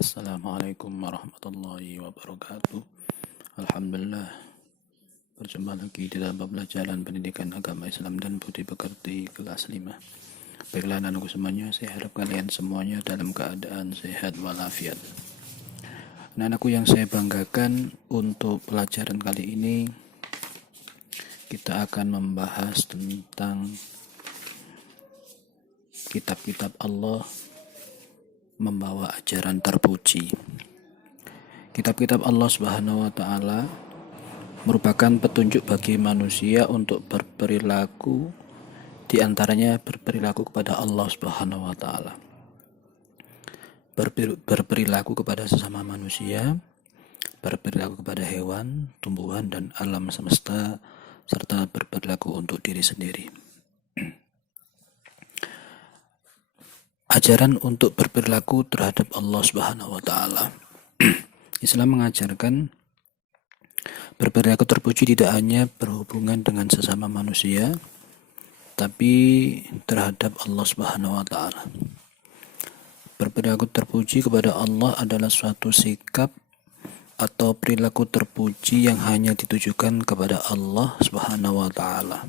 Assalamualaikum warahmatullahi wabarakatuh. Alhamdulillah, berjumpa lagi di dalam pembelajaran pendidikan agama Islam dan budi pekerti kelas 5. Baiklah anak-anakku semuanya, saya harap kalian semuanya dalam keadaan sehat walafiat. Anak-anakku yang saya banggakan, untuk pelajaran kali ini kita akan membahas tentang kitab-kitab Allah membawa ajaran terpuji. Kitab-kitab Allah Subhanahu wa taala merupakan petunjuk bagi manusia untuk berperilaku, di antaranya berperilaku kepada Allah Subhanahu wa taala. Berperilaku kepada sesama manusia, berperilaku kepada hewan, tumbuhan dan alam semesta, serta berperilaku untuk diri sendiri. Ajaran untuk berperilaku terhadap Allah Subhanahu wa taala. Islam mengajarkan berperilaku terpuji tidak hanya berhubungan dengan sesama manusia, tapi terhadap Allah Subhanahu wa taala. Berperilaku terpuji kepada Allah adalah suatu sikap atau perilaku terpuji yang hanya ditujukan kepada Allah Subhanahu wa taala.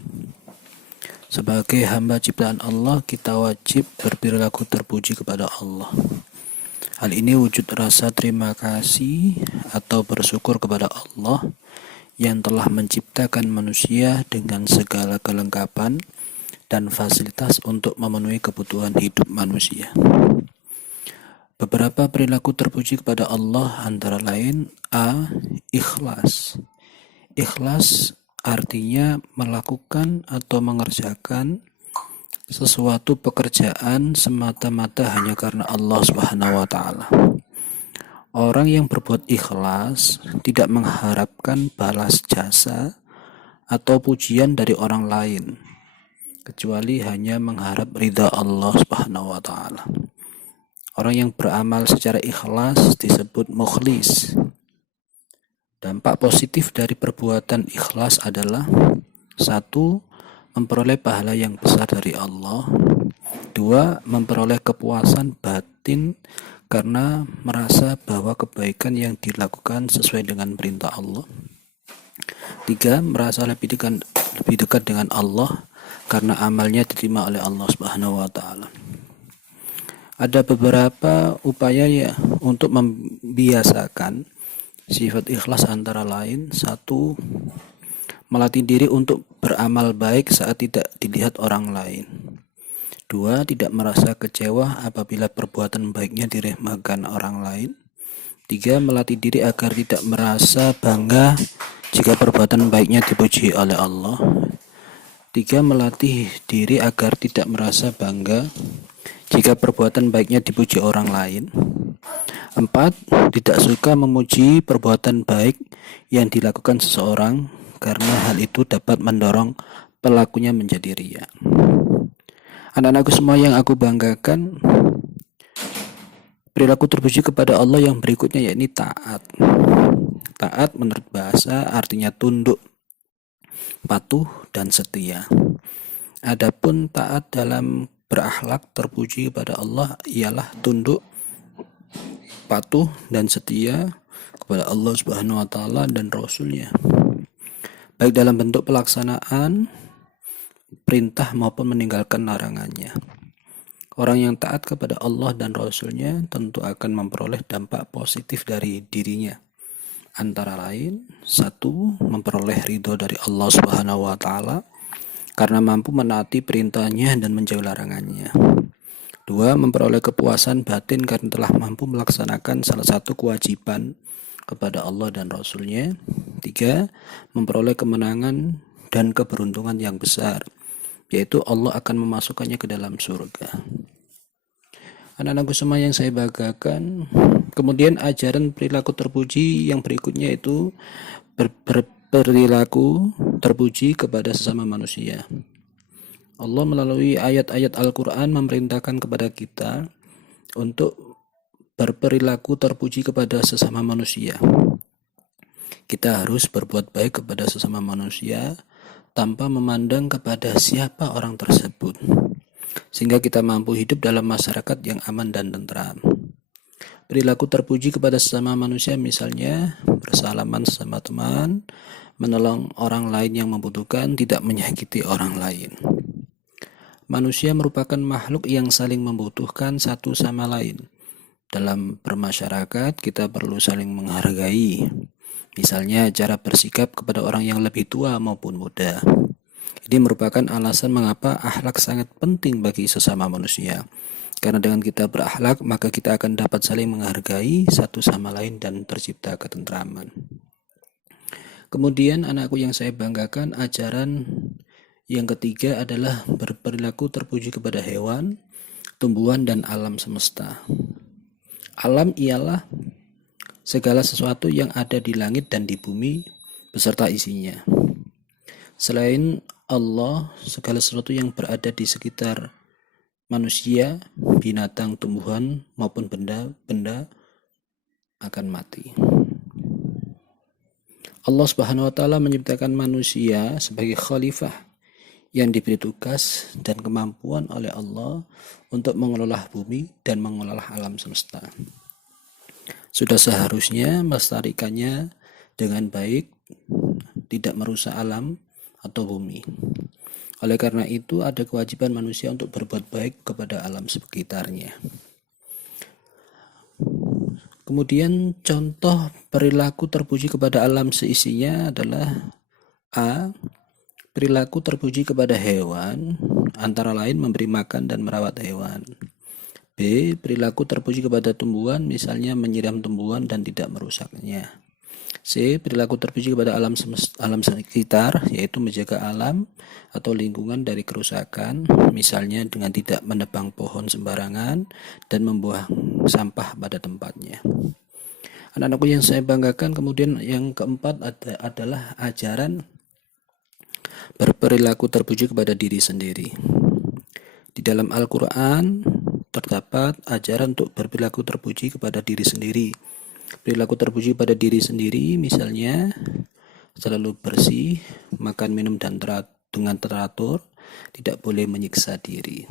Sebagai hamba ciptaan Allah, kita wajib berperilaku terpuji kepada Allah. Hal ini wujud rasa terima kasih atau bersyukur kepada Allah yang telah menciptakan manusia dengan segala kelengkapan dan fasilitas untuk memenuhi kebutuhan hidup manusia. Beberapa perilaku terpuji kepada Allah antara lain: A. Ikhlas. Ikhlas artinya melakukan atau mengerjakan sesuatu pekerjaan semata-mata hanya karena Allah Subhanahu wa taala. Orang yang berbuat ikhlas tidak mengharapkan balas jasa atau pujian dari orang lain, kecuali hanya mengharap ridha Allah Subhanahu wa taala. Orang yang beramal secara ikhlas disebut mukhlis. Dampak positif dari perbuatan ikhlas adalah: 1. Memperoleh pahala yang besar dari Allah. 2. Memperoleh kepuasan batin karena merasa bahwa kebaikan yang dilakukan sesuai dengan perintah Allah. 3. Merasa lebih dekat dengan Allah karena amalnya diterima oleh Allah Subhanahu wa taala. Ada beberapa upaya untuk membiasakan sifat ikhlas antara lain: 1. Melatih diri untuk beramal baik saat tidak dilihat orang lain. 2. Tidak merasa kecewa apabila perbuatan baiknya diremehkan orang lain. 3. Melatih diri agar tidak merasa bangga jika perbuatan baiknya dipuji oleh Allah. 3. Melatih diri agar tidak merasa bangga jika perbuatan baiknya dipuji orang lain. 4. Tidak suka memuji perbuatan baik yang dilakukan seseorang karena hal itu dapat mendorong pelakunya menjadi riya. Anak-anakku semua yang aku banggakan, perilaku terpuji kepada Allah yang berikutnya yakni taat. Taat menurut bahasa artinya tunduk, patuh dan setia. Adapun taat dalam berakhlak terpuji kepada Allah ialah tunduk, patuh dan setia kepada Allah Subhanahu wa taala dan Rasul-Nya, baik dalam bentuk pelaksanaan perintah maupun meninggalkan larangannya. Orang yang taat kepada Allah dan Rasul-Nya tentu akan memperoleh dampak positif dari dirinya. Antara lain: 1. Memperoleh ridho dari Allah Subhanahu wa taala karena mampu menaati perintahnya dan menjauhi larangannya. 2. Memperoleh kepuasan batin karena telah mampu melaksanakan salah satu kewajiban kepada Allah dan Rasul-Nya. 3. Memperoleh kemenangan dan keberuntungan yang besar, yaitu Allah akan memasukkannya ke dalam surga. Anak-anakku semua yang saya banggakan, kemudian ajaran perilaku terpuji yang berikutnya itu berperilaku terpuji kepada sesama manusia. Allah melalui ayat-ayat Al-Quran memerintahkan kepada kita untuk berperilaku terpuji kepada sesama manusia. Kita harus berbuat baik kepada sesama manusia tanpa memandang kepada siapa orang tersebut, sehingga kita mampu hidup dalam masyarakat yang aman dan tentram. Perilaku terpuji kepada sesama manusia misalnya bersalaman sesama teman, menolong orang lain yang membutuhkan, tidak menyakiti orang lain. Manusia merupakan makhluk yang saling membutuhkan satu sama lain. Dalam bermasyarakat, kita perlu saling menghargai. Misalnya, cara bersikap kepada orang yang lebih tua maupun muda. Ini merupakan alasan mengapa akhlak sangat penting bagi sesama manusia. Karena dengan kita berakhlak, maka kita akan dapat saling menghargai satu sama lain dan tercipta ketentraman. Kemudian anakku yang saya banggakan, ajaran yang ketiga adalah berperilaku terpuji kepada hewan, tumbuhan, dan alam semesta. Alam ialah segala sesuatu yang ada di langit dan di bumi beserta isinya. Selain Allah, segala sesuatu yang berada di sekitar manusia, binatang, tumbuhan, maupun benda-benda akan mati. Allah Subhanahu wa Ta'ala menciptakan manusia sebagai khalifah yang diberi tugas dan kemampuan oleh Allah untuk mengelola bumi dan mengelola alam semesta. Sudah seharusnya melestarikannya dengan baik, tidak merusak alam atau bumi. Oleh karena itu, ada kewajiban manusia untuk berbuat baik kepada alam sekitarnya. Kemudian contoh perilaku terpuji kepada alam seisinya adalah A. Perilaku terpuji kepada hewan, antara lain memberi makan dan merawat hewan. B. Perilaku terpuji kepada tumbuhan, misalnya menyiram tumbuhan dan tidak merusaknya. C. Perilaku terpuji kepada alam sekitar, yaitu menjaga alam atau lingkungan dari kerusakan, misalnya dengan tidak menebang pohon sembarangan dan membuang sampah pada tempatnya. Anak-anakku yang saya banggakan, kemudian yang keempat adalah ajaran berperilaku terpuji kepada diri sendiri. Di dalam Al-Quran terdapat ajaran untuk berperilaku terpuji kepada diri sendiri. Perilaku terpuji pada diri sendiri misalnya selalu bersih, makan minum dan dengan teratur, tidak boleh menyiksa diri.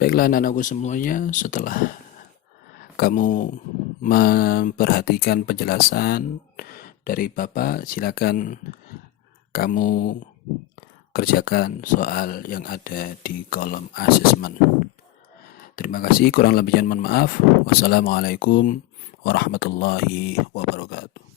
Baiklah anak-anakku semuanya, setelah kamu memperhatikan penjelasan dari Bapak, silakan kamu kerjakan soal yang ada di kolom asesmen. Terima kasih, kurang lebihnya mohon maaf. Wassalamualaikum warahmatullahi wabarakatuh.